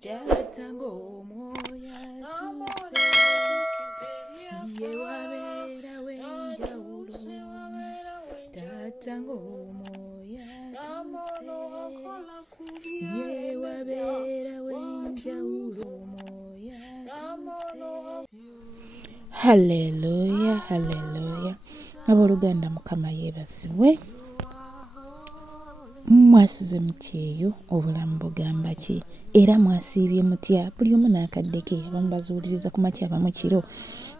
Jatango moya tuse ye wabera wenjawulo Tatango moya tuse ye wabera wenjawulo moya tuse. Hallelujah, hallelujah. Aboluganda mukama yebasiwe. Mwasize mutyeyo obulamu bugamba ki era mwasiibye mutya buli omu n'akaddeke abamu bazuuliriza ku makya abamu kiro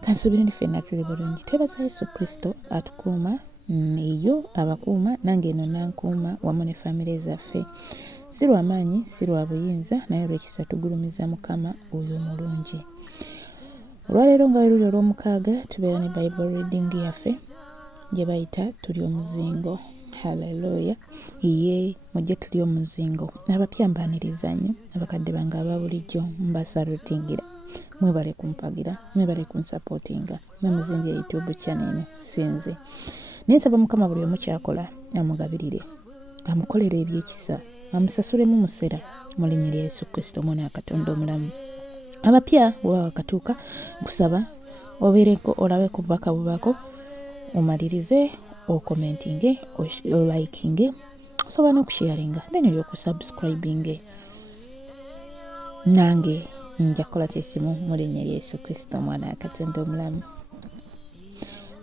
kansubire ni ffenna tuli bulungi twebaza Yesu Kristo atukuuma eyo abakuuma nange eno nankuuma wamu ne famire zaffe si lwa maanyi si lwa buyinza naye olw'ekisa tugulumiza mukama oyo mulungi. Olwaleero nga weruli olw'omukaaga tubeera ne Bible reading yaffe gye bayita tuli omuzingo. Hallelujah. Iye mujje tuli omuzingo. Abapya mbaniriza nnyo abakadde bange aba bulijjo mbasalutingira. Mwebale kumpagira, mwebale kunsupportinga. Namuzimbye YouTube channel sinze. Ninsaba mukama buli omu kyakola amugabirire. Amukolere ebyekisa. Amusasulemu musera mu linnya lya Yesu Kristo Mwana wa Katonda omulamu. Abapya bwe wakatuuka kusaba obeereko olabe ku bubaka bubako omalirize o commenting o liking osobola n'okusharinga then y'okusubscribing nange nja kukola kyesimu mu linnya lya Yesu Kristo Mwana wa Katonda omulamu.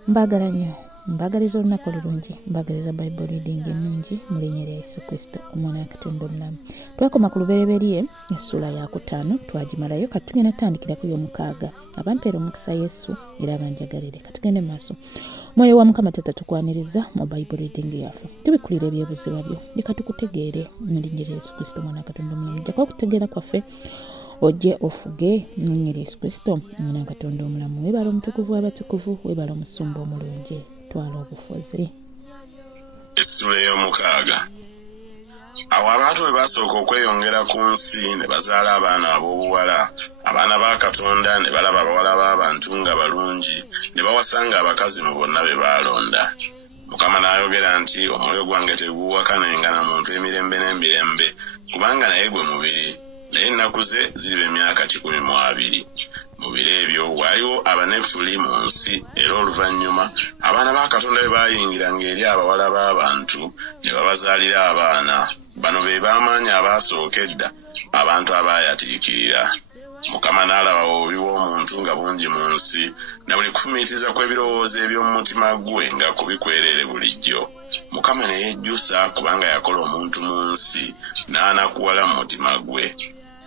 Mbagala nnyo mbagaliza olunaku olulungi mbagaliza Bible reading ennungi mu linnya lya Yesu Kristo Omwana wa Katonda omulamu. Twakoma ku Olubereberye Essula ya 5 twagimalayo kati tugenda tutandikira ku y'omukaaga. Abampeera omukisa Yesu era abanjagalire katugende maaso. Mwoyo wa Mukama Tata tukwaniriza mu Bible reading yaffe tubikulira ebyebuziba byo leka tukutegeere mu linnya lya Yesu Kristo Mwana wa Katonda omulamu. Jjako okutegeera kwaffe ojje ofuge mu linnya lya Yesu Kristo Mwana wa Katonda omulamu. Weebala omutukuvu w'abatukuvu weebala omusumba omulungi twala obufuzi. Essula y'omukaaga. Awo abantu bwe basooka okweyongera ku nsi ne bazaala abaana ab'obuwala abaana ba Katonda ne balaba abawala b'abantu nga balungi ne bawasanga abakazi mu bonna be baalonda. Mukama n'ayogera nti omwoyo gwange teguwakanenga na muntu emirembe n'emirembe kubanga naye gwe mubiri naye ennaku ze ziriba emyaka 120. Mu biro ebyo waaliwo abanefuli mu nsi era oluvannyuma abaana ba Katonda be baayingiranga eri abawala b'abantu ne babazaalira abaana. Bano be b'amaanyi abaasooka edda abantu abaayatiikirira. Mukama n'alaba obubi bw'omuntu nga bungi mu nsi na buli kufumiitiriza kw'ebirowoozo eby'omu mutima gwe nga kubikwerere bulijjo. Mukama ne yejjusa kubanga yakola omuntu mu nsi n'anakuwala mu mutima gwe.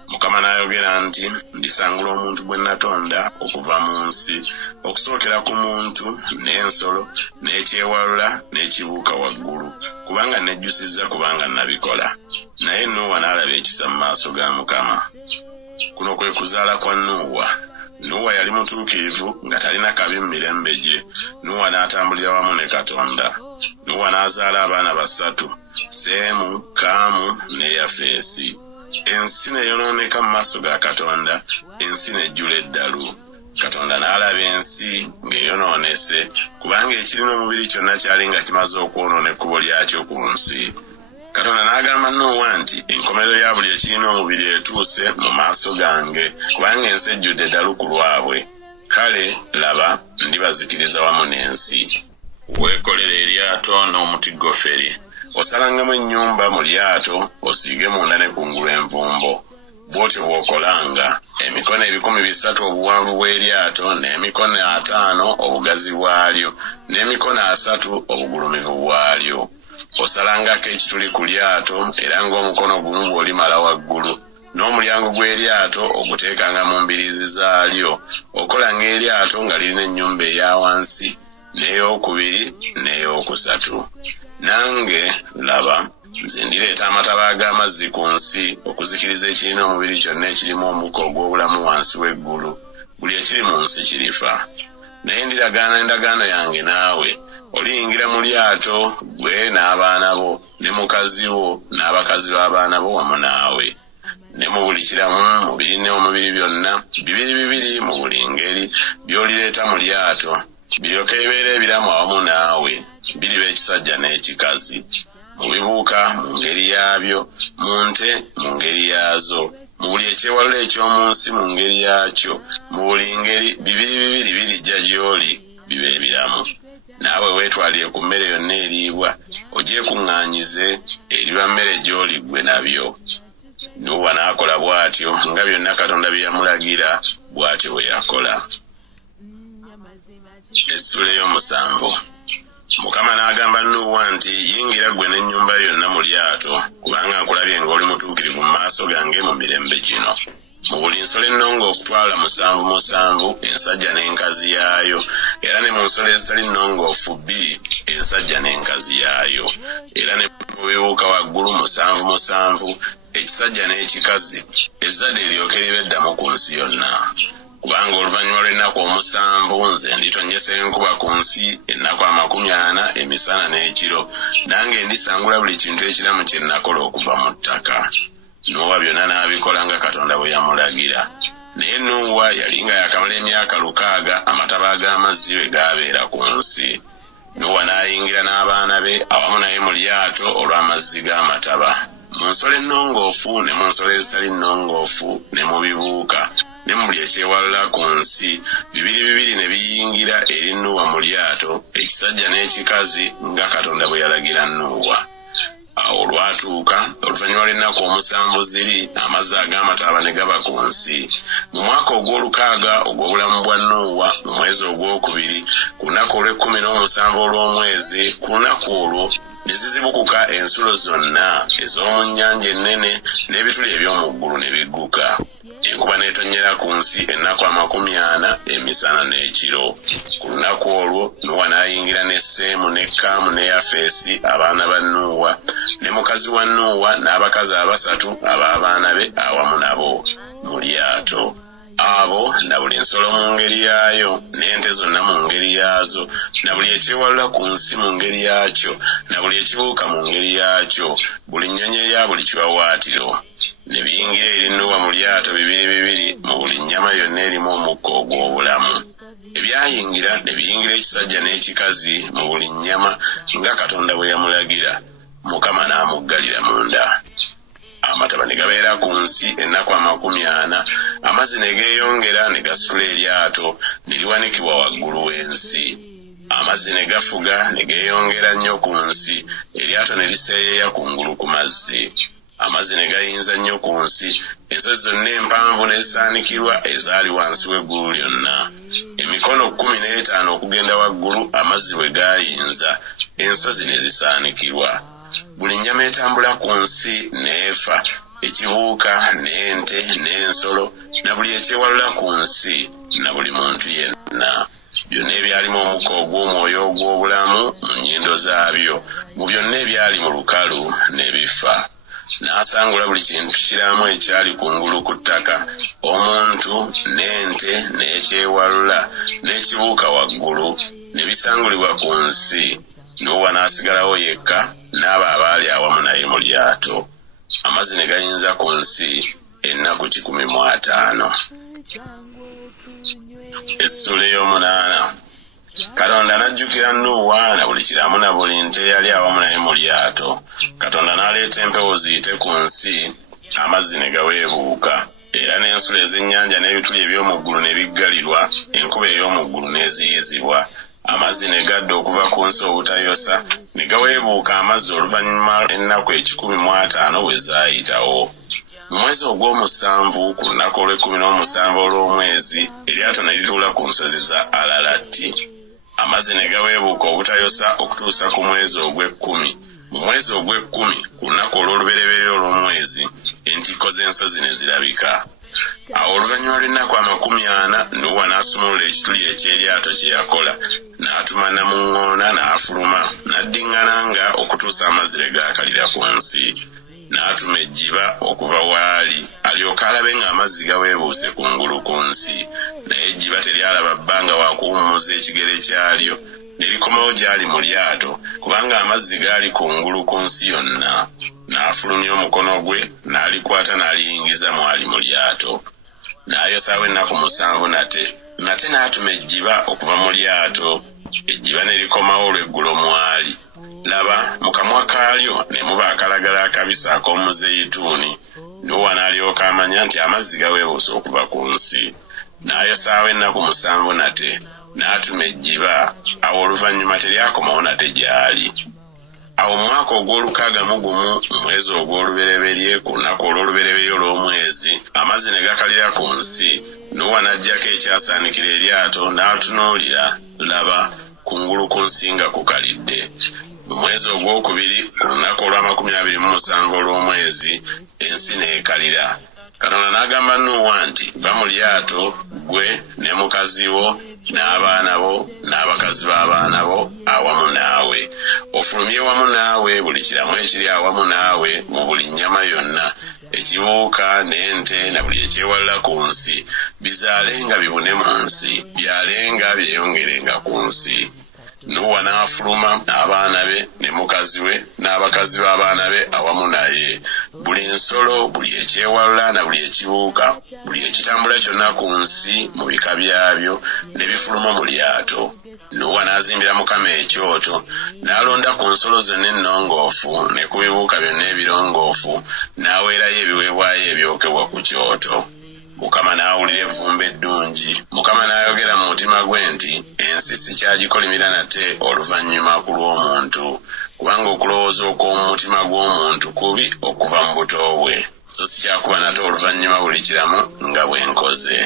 Mukama n'ayogera nti ndisangula omuntu gwe natonda okuva mu nsi okusookera ku muntu n'ensolo n'ekyewalula n'ekibuuka waggulu kubanga nejjusizza kubanga nabikola. Naye Nuuwa n'alaba ekisa mu maaso ga Mukama. Kuno kwe kuzaala kwa Nuuwa. Nuuwa yali mutuukirivu nga talina kabi mu mirembe gye. Nuuwa n'atambulira wamu ne Katonda. Nuuwa n'azaala abaana 3 Seemu, Kaamu ne Yafeesi. Ensi neyonooneka mu maaso ga Katonda, ensi nejjula eddalu. Katonda n'alaba ensi ng'eyonoonese kubanga ekirina omubiri kyonna kyali nga kimaze okwonoona ekkubo lyakyo ku nsi. Katonda n'agamba Nuuwa nti enkomerero ya buli ekirina omubiri etuuse mu maaso gange kubanga ensi ejjudde eddalu ku lwabwe. Kale laba ndibazikiriza wamu n'ensi. Weekolere eryato n'omuti goferi. Osalangamu ennyumba mu lyato osiige munda ne kungulu envumbo. Bw'otyo bw'okolanga emikono 300 obuwanvu bw'eryato n'emikono 5 obugazi bwalyo n'emikono 3 obugulumivu bwalyo. Osalangako ekituli ku lyato era ng'omukono gumu bw'olimala waggulu n'omulyango gw'eryato oguteekanga mu mbiriizi zaalyo. Okolanga eryato nga lirina ennyumba eya wansi n'ey'okubiri n'ey'okusatu. Nange laba nze ndireeta amataba ag'amazzi ku nsi okuzikiriza ekirina omubiri kyonna ekirimu omukka ogw'obulamu wansi w'eggulu. Buli ekiri mu nsi kirifa. Naye ndiragaana endagaano yange naawe. Oliyingira mu lyato gwe n'abaana bo ne mukazi wo n'abakazi b'abaana bo wamu naawe. Ne mu buli kiramu mu birina omubiri byonna 2 mu buli ngeri by'olireeta mu lyato biryoke bibeere ebiramu awamu naawe biriba ekisajja n'ekikazi. Mu bibuuka mu ngeri yaabyo, mu nte mu ngeri yaazo, mu buli ekyewalula eky'omu nsi mu ngeri yakyo, mu buli ngeri bibiri birijja gy'oli bibe ebiramu. Naawe weetwalire ku mmere yonna eriibwa, ogyekuŋŋaanyize eriba mmere gy'oli ggwe nabyo. Nuuwa n'akola bw'atyo nga byonna Katonda bye yamulagira, bw'atyo bwe yakola. Essula ey'omusanvu. Mukama n'agamba Nuuwa nti, yingira ggwe n'ennyumba yonna mu lyato, kubanga nkulabye ng'oli mutuukirivu mu maaso gange mu mirembe gino. Mu buli nsolo ennongoofu twala 7 ensajja n'enkazi yaayo, era ne mu nsolo ezitali nnongoofu 2 ensajja n'enkazi yaayo, era ne mu bibuuka waggulu 7 ekisajja n'ekikazi, ezzadde eryoke libe eddamu ku nsi yonna. Kubanga oluvannyuma lw'ennaku 7 nze nditonnyesa enkuba ku nsi ennaku 40 emisana n'ekiro, nange ndisangula buli kintu ekiramu kye nakola okuva mu ttaka. Nuuwa byonna n'abikola nga Katonda bwe yamulagira. Naye Nuuwa yali nga yakamala emyaka 600 amataba ag'amazzi bwe gaabeera ku nsi. Nuuwa n'ayingira n'abaana be awamu naye mu lyato olw'amazzi g'amataba. Mu nsolo ennongoofu ne mu nsolo ezitali nnongoofu ne mu bibuuka ne mu buli ekyewalula ku nsi, bibiri ne biyingira eri Nuuwa mu lyato, ekisajja n'ekikazi nga Katonda bwe yalagira Nuuwa. Awo olwatuuka oluvannyuma lw'ennaku 7 ziri, amazzi ag'amataba ne gaba ku nsi. Mu mwaka ogw'olukaaga ogw'obulamu bwa Nuuwa, mu mwezi ogwokubiri, ku lunaku olw'17 olw'omwezi, ku lunaku olwo ne zizibukuka ensulo zonna ez'omu nnyanja ennene n'ebituli eby'omu ggulu ne bigguka. Enkuba n'etonnyera ku nsi ennaku 40 emisana n'ekiro. Ku lunaku olwo Nuuwa n'ayingira ne Seemu ne Kaamu ne Yafeesi abaana ba Nuuwa, ne mukazi wa Nuuwa n'abakazi 3 ab'abaana be awamu nabo mu lyato. Abo na buli nsolo mu ngeri yaayo, n'ente zonna mu ngeri yaazo, na buli ekyewalula ku nsi mu ngeri yakyo, na buli ekibuuka mu ngeri yakyo, buli nnyonyi eya buli kiwawaatiro. Ne biyingira eri Nuuwa mu lyato bibiri mu buli nnyama yonna erimu omukka ogw'obulamu. Ebyayingira ne biyingira ekisajja n'ekikazi mu buli nnyama nga Katonda bwe yamulagira. Mukama n'amuggalira munda. Amataba ne gabeera ku nsi ennaku 40, amazzi ne geeyongera ne gasitula eryato ne liwanikibwa waggulu w'ensi. Amazzi ne gafuga ne geeyongera nnyo ku nsi, eryato ne liseeyeeya kungulu ku mazzi. Amazzi ne gayinza nnyo ku nsi, ensozi zonna empanvu ne zisaanikirwa ezaali wansi w'eggulu lyonna. Emikono 15 okugenda waggulu amazzi bwe gaayinza, ensozi ne zisaanikirwa. Buli nnyama etambula ku nsi n'efa, ekibuuka n'ente n'ensolo, na buli ekyewalula ku nsi, na buli muntu yenna. Byonna ebyalimu omukka ogw'omwoyo ogw'obulamu mu nnyindo zaabyo, mu byonna ebyali mu lukalu ne bifa. N'asangula buli kintu kiramu ekyali kungulu ku ttaka, omuntu n'ente n'ekyewalula n'ekibuuka waggulu, ne bisangulibwa ku nsi. Nuuwa n'asigalawo yekka n'abo abaali awamu naye mu lyato. Amazzi ne gayinza ku nsi ennaku 15. Essula ey'omunaana. Katonda n'ajjukira Nuuwa na buli kiramu na buli nte yali awamu naye mu lyato. Katonda n'aleeta empewo ziyite ku nsi, amazzi ne gaweebuuka, era n'ensolo ez'ennyanja n'ebituli eby'omu ggulu ne biggalirwa, enkuba ey'omu ggulu n'eziyizibwa. Amazzi ne gadda okuva ku nsi obutayosa, ne gaweebuuka amazzi oluvannyuma ennaku 15 bwe zaayitawo. Mu mwezi ogw'omusanvu ku lunaku olw'17 olw'omwezi, eryato ne lituula ku nsozi za Alalati. Amazzi ne gaweebuuka obutayosa okutuusa ku mwezi ogw'ekkumi. Mu mwezi ogw'ekkumi ku lunaku olw'olubereberye olw'omwezi, entikko z'ensozi ne zirabika. Awo oluvannyuma lw'ennaku 40 Nuuwa n'asumulula ekituli eky'eryato kye yakola, n'atuma namuŋŋoona n'afuluma, n'addiŋŋananga okutuusa amazzi lwe gaakalira ku nsi. N'atuma ejjiba okuva waali, alyoke alabe ng'amazzi gaweebuuse kungulu ku nsi. Naye ejjiba teryalaba bbanga wa kuwummuza ekigere kyalyo, ne likomawo gy'ali mu lyato, kubanga amazzi gaali kungulu ku nsi yonna. N'afulumya omukono gwe, n'alikwata n'aliyingiza mwali mu lyato. N'ayosaawo ennaku 7 nate n'atuma ejjiba okuva mu lyato, ejjiba ne likomawo olw'eggulo mwali. laba mu kamwa kaalyo ne muba akalagala akabisi ak'omuzeyituuni. Nuuwa n'alyoka amanya nti amazzi gaweebuusa okuva ku nsi. N'ayosaawo ennaku 7 nate, n'atuma ejjiba, awo oluvannyuma teryakomawo nate gy'ali. Awo mu mwaka ogw'olukaaga-mu-1 mu mwezi ogw'olubereberye ku lunaku olw'olubereberye olw'omwezi, amazzi ne gakalira ku nsi. Nuuwa n'aggyako ekyasaanikira eryato n'atunuulira, laba kungulu ku nsi nga kukalidde. Mu mwezi ogwokubiri ku lunaku olwa27 olw'omwezi, ensi n'ekalira. Katonda n'agamba Nuuwa nti, "Va mu lyato, ggwe ne mukazi wo n'abaana bo n'abakazi b'abaana bo awamu naawe. Ofulumye wamu naawe buli kiramu ekiri awamu naawe mu buli nnyama yonna, ekibuuka n'ente na buli ekyewalira ku nsi, bizaalenga bibune mu nsi, byalenga byeyongerenga ku nsi." Nuuwa n'afuluma n'abaana be ne mukazi we n'abakazi b'abaana be awamu naye. Buli nsolo, buli ekyewalula na buli ekibuuka, buli ekitambula kyonna ku nsi mu bika byabyo ne bifuluma mu lyato. Nuuwa n'azimbira Mukama ekyoto, n'alonda ku nsolo zonna ennongoofu ne ku bibuuka byonna ebirongoofu, n'aweerayo ebiweebwayo ebyokebwa ku kyoto. Mukama n'awulira evvumbe eddungi. Mukama n'ayogera mu mutima gwe nti, "Ensi sikyagikolimira nate oluvannyuma ku lw'omuntu, kubanga okulowooza okw'omu mutima gw'omuntu kubi okuva mu buto bwe, so sikyakuba nate oluvannyuma buli kiramu nga bwe nkoze."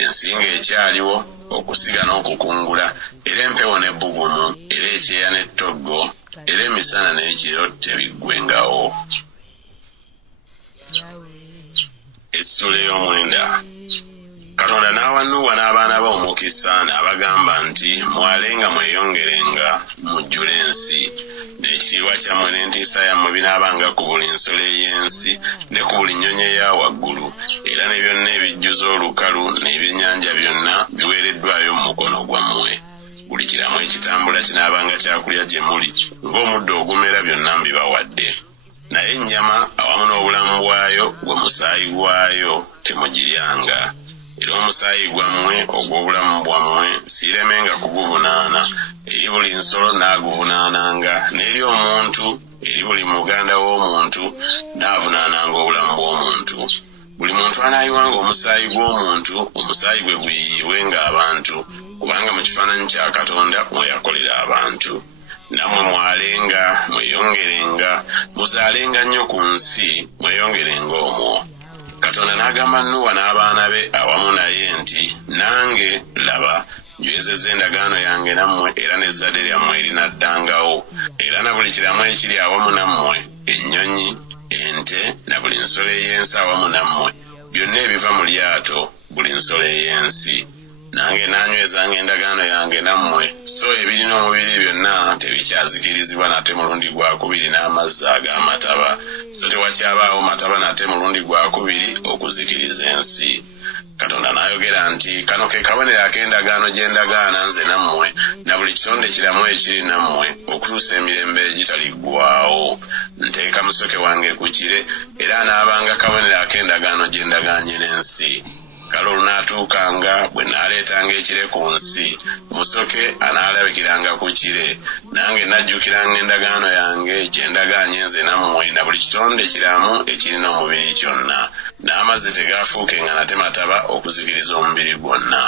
Ensi ng'ekyaliwo, okusiga n'okukungula, era empewo n'ebbugumu, era ekyeya n'ettoggo, era emisana n'ekiro tebiggwengawo. Essula ey'omwenda. Katonda n'awa Nuuwa n'abaana be omukisa n'abagamba nti, "Mwalenga mweyongerenga, mujjule ensi. N'ekitiibwa kyammwe n'entiisa yammwe binaabanga ku buli nsolo ey'ensi ne ku buli nnyonyi eya waggulu, era ne byonna ebijjuza olukalu n'ebyennyanja byonna biweereddwayo mu mukono gwammwe. Buli kiramu ekitambula kinaabanga kyakulya gye muli, ng'omuddo ogumera byonna mbibawadde. Naye ennyama awamu n'obulamu bwayo gwe musaayi gwayo temugiryanga. Era omusaayi gwammwe ogw'obulamu bwammwe siiremenga kuguvunaana. Eri buli nsolo n'aguvunaananga, n'eri omuntu, eri buli muganda w'omuntu n'avunaananga obulamu bw'omuntu. Buli muntu anaayiwanga omusaayi gw'omuntu, omusaayi gwe guyiiyibwenga abantu, kubanga mu kifaananyi kya Katonda mwe yakolera abantu. Nammwe mwalenga, mweyongerenga, muzaalenga nnyo ku nsi, mweyongerenga omwo." Katonda n'agamba Nuuwa n'abaana be awamu naye nti, "Nange, laba, nywezezza endagaano yange nammwe era n'ezzadde lyammwe erinaddangawo, era na buli kiramu ekiri awamu nammwe, ennyonyi, ente na buli nsolo ey'ensi awamu nammwe, byonna ebiva mu lyato, buli nsolo ey'ensi. Nange naanywezanga endagaano yange nammwe, so ebirina omubiri byonna tebikyazikirizibwa nate mulundi gwakubiri n'amazzi ag'amataba, so tewakyabaawo mataba nate mulundi gwakubiri okuzikiriza ensi." Katonda n'ayogera nti, "Kano ke kabonero ak'endagaano gye ndagaana nze nammwe na buli kitonde kiramu ekiri nammwe okutuusa emirembe egitaliggwaawo. Nteeka musoke wange ku kire, era anaabanga kabonero ak'endagaano gye ndagaanye n'ensi. Kale olunaatuukanga bwe naaleetanga ekire ku nsi, musoke anaalabikiranga ku kire. Nange najjukiranga endagaano yange gye ndagaanye nze nammwe na buli kitonde kiramu ekirina omubiri kyonna. N'amazzi tegaafuukenga nate mataba okuzikiriza omubiri gwonna.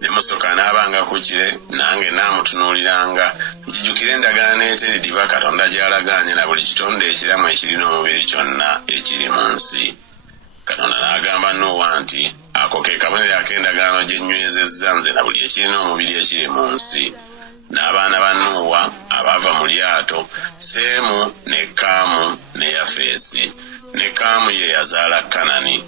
Ne musoke anaabanga ku kire, nange naamutunuuliranga, njijjukire endagaano eteridiba Katonda gy'alagaanye na buli kitonde ekiramu ekirina omubiri kyonna ekiri mu nsi." Katonda n'agamba Nuuwa nti, "Ako ke kabonero ak'endagaano gye nywezezza nze na buli ekirina omubiri ekiri mu nsi." N'abaana ba Nuuwa abaava mu lyato, Seemu ne Kaamu ne Yafeesi. Ne Kaamu ye yazaala Kanani.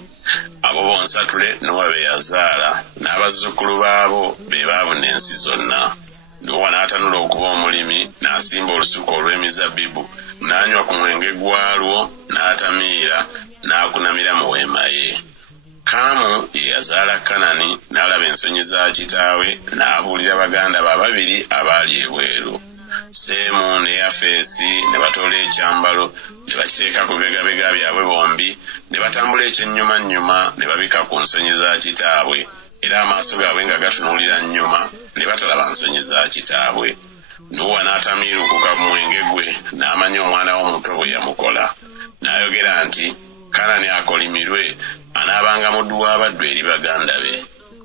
Abo bonsatule Nuuwa be yazaala, n'abazzukulu baabo be baabuna ensi zonna. Nuuwa n'atanula okuba omulimi, n'asimba olusuku olw'emizabbibu, n'anywa ku mwenge gwalwo, n'atamiira, n'akunamira mu weema ye. Kaamu ye yazaala Kanani, n'alaba ensonyi za kitaawe, n'abuulira baganda be ababiri abaali ebweru. Seemu ne Yafeesi ne batoola ekyambalo, ne bakiteeka ku bibegabega byabwe bombi, ne batambula ekyennyumannyuma, ne babika ku nsonyi za kitaabwe, era amaaso gaabwe nga gatunuulira nnyuma, ne batalaba nsonyi za kitaabwe. Nuwa n'atamiirukuka mu mwenge gwe n'amanya omwana w'omuto bwe yamukola. N'ayogera nti Kanani akolimirwe anaabanga muddu w'abaddu eri baganda be.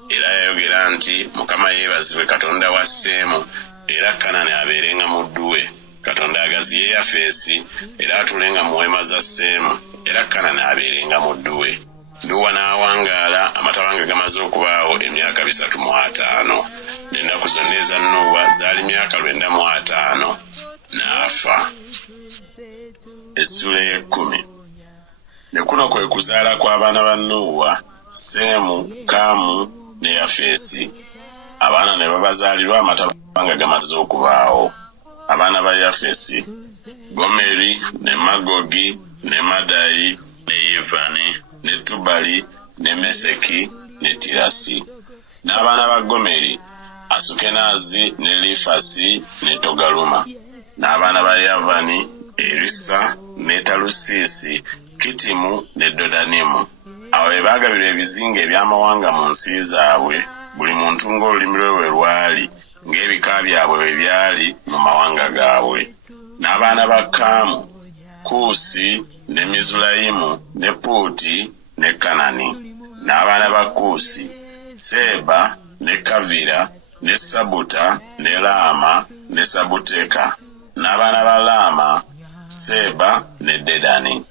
Era yayogera nti Mukama yeebazibwe Katonda wa Seemu, era Kanani abeerenga muddu we. Katonda agaziye Yafeesi era atulenga mu weema za Seemu, era Kanani abeerenga muddu we. Nuwa n'awangaala amatabanga gamaze okubaawo emyaka 305. N'ennaku zonna eza Nuwa zaali myaka 405 n'afa. Essula 10. Ne kuno kwe kuzaala kw'abaana ba Nuwa, Seemu, Kaamu ne Yafeesi. Abaana ne babazaalirwa amatabanga gamaze okubaawo. Abaana ba Yafeesi: Gomeri ne Magogi ne Madayi ne Yevani ne Tubali ne Meseki ne Tirasi. N'abaana ba Gomeri: Asukenazi ne Lifasi ne Togaluma. N'abaana ba Yavani: Erisa ne Talusisi, Kitimu ne Dodanimu. Abo be baagabirwa ebizinga eby'amawanga mu nsi zaabwe, buli muntu ng'olulimi lwe bwe lwali, ng'ebika byabwe bwe byali mu mawanga gaabwe. N'abaana ba Kaamu: Kuusi ne Mizulayimu ne Puuti ne Kanani. N'abaana ba Kuusi: Seba ne Kavira ne Sabuta ne Laama ne Sabuteka. N'abaana ba Laama: Seba ne Dedani.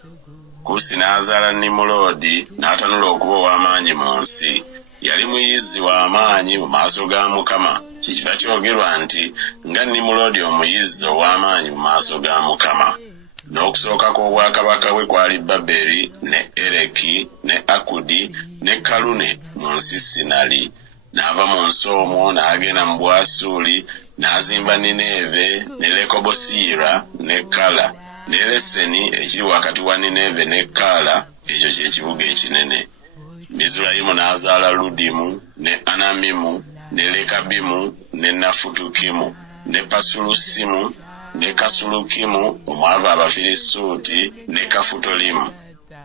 Kuusi n'azaala Nimulodi n'atanula okuba ow'amaanyi mu nsi. Yali muyizzi w'amaanyi mu maaso ga Mukama. Kikiba kyogerwa nti nga Nimulodi omuyizzi ow'amaanyi mu maaso ga Mukama. N'okusooka kw'obwakabaka bwe kwali Baberi ne Ereki ne Akudi ne Kalune mu nsi Sinali. N'ava mu nsi omwo n'agenda mu Bwasuli n'azimba Nineve ne Lekobosiyira ne Kala ne Leseni ekiri wakati wa Nineve ne Kala, ekyo ky'ekibuga ekinene. Mizulayimu n'azaala Ludimu ne Anamimu ne Lekabimu ne Nafutukimu ne Pasulusimu ne Kasulukimu omwava Abafirisuuti ne Kafutolimu.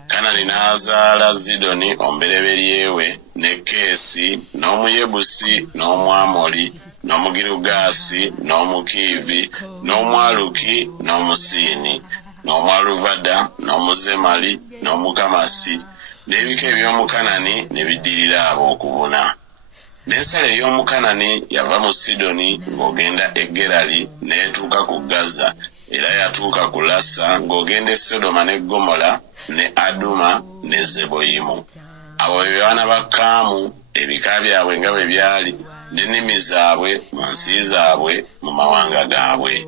Kanani n'azaala Zidoni omubereberye we ne Keesi n'Omuyebusi n'Omwamoli n'Omugirugaasi n'Omukiivi n'Omwaluki n'Omusiini n'Omwaluvada n'Omuzemali n'Omukamasi. N'ebika eby'Omukanani ne biddirira abo okubuna. N'ensala ey'Omukanani yava mu Sidoni ng'ogenda e Gerali n'etuuka ku Gaza, era yatuuka ku Lasa ng'ogenda e Sodoma ne Gomora ne Aduma ne Zeboyimu. Abo be baana ba Kaamu, ebika byabwe nga bwe byali, n'ennimi zaabwe mu nsi zaabwe mu mawanga gaabwe.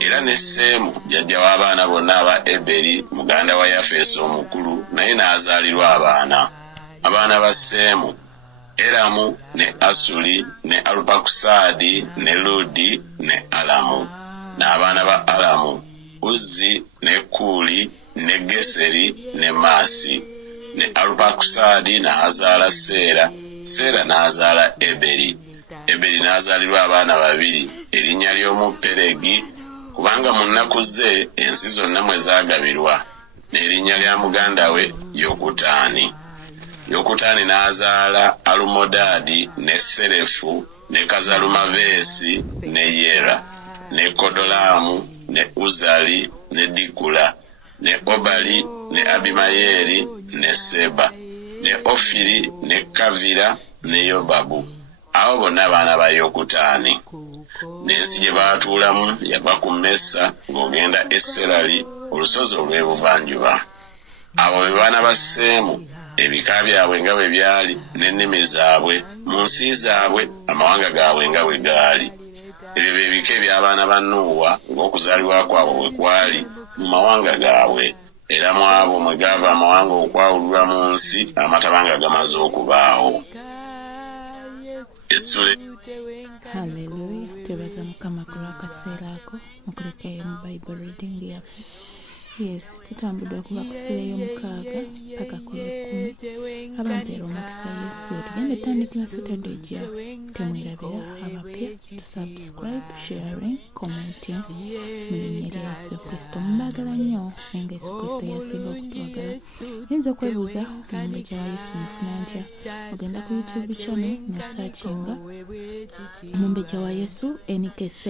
Era ne Seemu jjajja w'abaana bonna aba Eberi muganda wa Yafeesi omukulu, naye n'azaalirwa abaana. Abaana ba Seemu: Eramu ne Asuli ne Alupakusaadi ne Ludi ne Alamu. N'abaana ba Alamu: Uzzi ne Kuuli ne Geseri ne Maasi. Ne Alupakusaadi n'azaala Seera, Seera n'azaala Eberi. Eberi n'azaalirwa abaana babiri, erinnya ly'omu Peregi, kubanga mu nnaku ze ensi zonna mwe zaagabirwa, n'erinnya lya muganda we Yokutaani. Yokutaani n'azaala Alumodaadi ne Serefu ne Kazalumaveesi ne Yera ne Kodolaamu ne Uzali ne Dikula ne Obali ne Abimayeri ne Seba ne Ofiri ne Kavira ne Yobabu. Abo bonna baana ba Yokutaani. N'ensi gye baatuulamu yava ku Mesa ng'ogenda e Serali, olusozi olw'ebuvanjuba. Abo be baana ba Seemu, ebika byabwe nga bwe byali, n'ennimi zaabwe mu nsi zaabwe, amawanga gaabwe nga bwe gaali. Ebyo bye bika eby'abaana ba Nuuwa ng'okuzaalibwa kwabwe bwe kwali mu mawanga gaabwe, era mu abo mwe gaava amawanga okwawulirwa mu nsi amatabanga gamaze okubaawo. Essula. Haleluya. Twebaza Mukama ku lw'akaseera ako mukulekayo mu Bible reading yaffe. Yes, tutambudde okuva ku ssula ey'omukaaga paka ku y'ekkumi. Abampeera omukisa Yesu tugenda etandikira Saturday ejja. Temwerabira abapya tusubscribe, sharing, commenting mu linnya lya Yesu Kristo. Mbaagala nnyo naye nga Yesu Kristo yasinga okutwagala. Oyinza okwebuuza omumbejja wa Yesu mufuna ntya? Ogenda ku YouTube channel nosaakinga omumbejja wa Yesu NKS.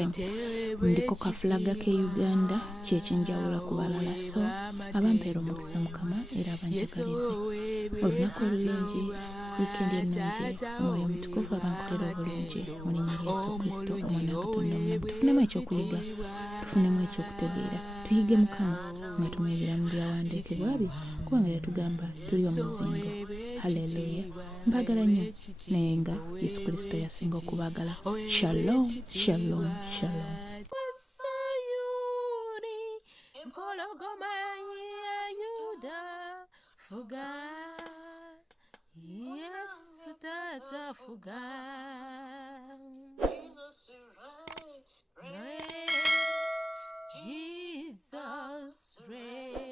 Ndiko kafulaga ke Uganda kyekinjawula ku balala. So abampeera omukisa Mukama era abanjagalize olunaku olulungi, wiikendi ennungi, omwoyo mutukuvu abankolera obulungi mu linnya lya Yesu Kristo omwana wa Katonda omulamu. Tufunemu ekyokuyiga, tufunemu ekyokutegeera, tuyige Mukama nga tumuyibira mu byawandiikibwa bye kubanga yatugamba tuli omuzingo. Haleluya. Mbaagala nnyo naye nga Yesu Kristo yasinga okubaagala. Shalom, shalom, shalom. Empologoma ya Yuda fuga, Yesu tata fuga. Jesus reign.